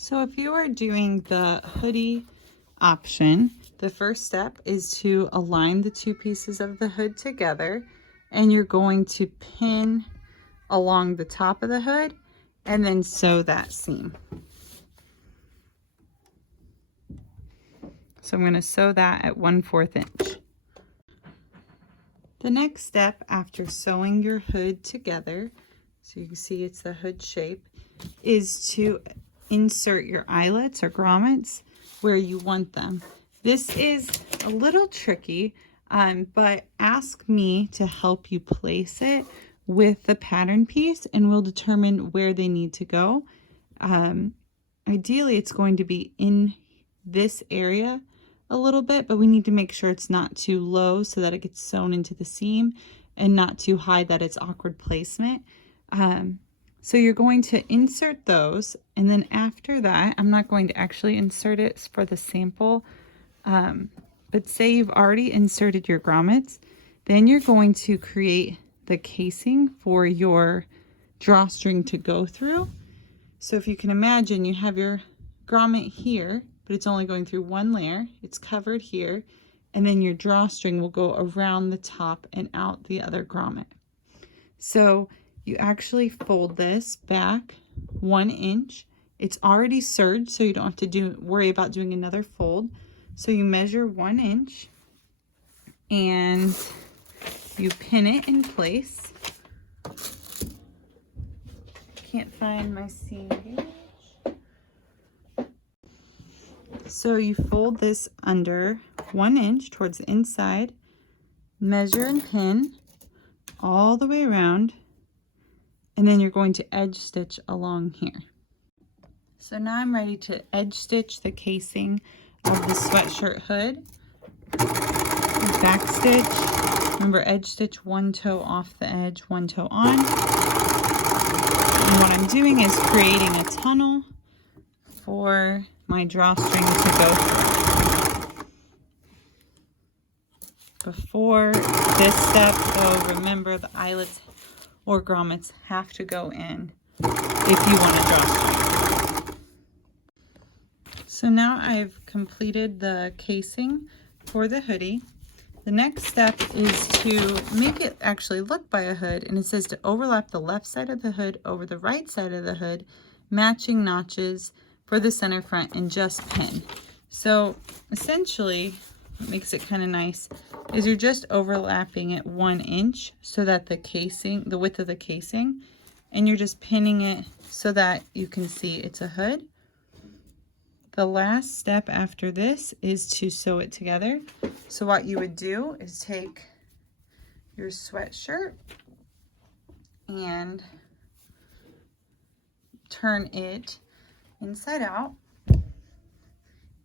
So if you are doing the hoodie option, the first step is to align the two pieces of the hood together, and you're going to pin along the top of the hood and then sew that seam. So I'm going to sew that at 1/4 inch. The next step after sewing your hood together, so you can see it's the hood shape, is to insert your eyelets or grommets where you want them. This is a little tricky, but ask me to help you place it with the pattern piece and we'll determine where they need to go. Ideally, it's going to be in this area a little bit, but we need to make sure it's not too low so that it gets sewn into the seam and not too high that it's awkward placement. So you're going to insert those, and then after that, I'm not going to actually insert it for the sample, but say you've already inserted your grommets, then you're going to create the casing for your drawstring to go through. So if you can imagine, you have your grommet here, but it's only going through one layer. It's covered here, and then your drawstring will go around the top and out the other grommet. So you actually fold this back 1 inch. It's already serged, so you don't have to worry about doing another fold. So you measure 1 inch and you pin it in place. Can't find my seam gauge. So you fold this under 1 inch towards the inside, measure and pin all the way around, and then you're going to edge stitch along here. So now I'm ready to edge stitch the casing of the sweatshirt hood. Back stitch, remember edge stitch one toe off the edge, one toe on. And what I'm doing is creating a tunnel for my drawstring to go through. Before this step, though, remember the eyelets or grommets have to go in if you want a drawstring. So now I've completed the casing for the hoodie. The next step is to make it actually look by a hood, and it says to overlap the left side of the hood over the right side of the hood, matching notches for the center front, and just pin. So essentially, what makes it kind of nice is you're just overlapping it 1 inch so that the casing, the width of the casing, and you're just pinning it so that you can see it's a hood. The last step after this is to sew it together. So what you would do is take your sweatshirt and turn it inside out.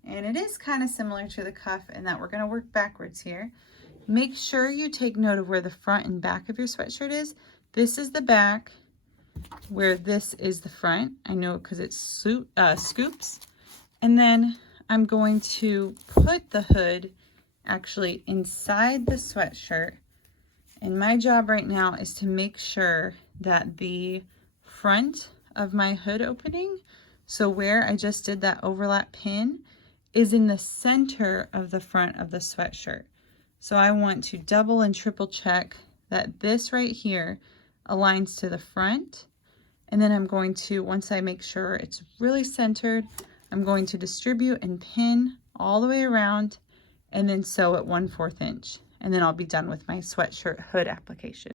And it is kind of similar to the cuff in that we're going to work backwards here. Make sure you take note of where the front and back of your sweatshirt is. This is the back, where this is the front. I know because it's scoops. And then I'm going to put the hood actually inside the sweatshirt. And my job right now is to make sure that the front of my hood opening, so where I just did that overlap pin, is in the center of the front of the sweatshirt. So I want to double and triple check that this right here aligns to the front. And then I'm going to, once I make sure it's really centered, I'm going to distribute and pin all the way around and then sew at 1/4 inch. And then I'll be done with my sweatshirt hood application.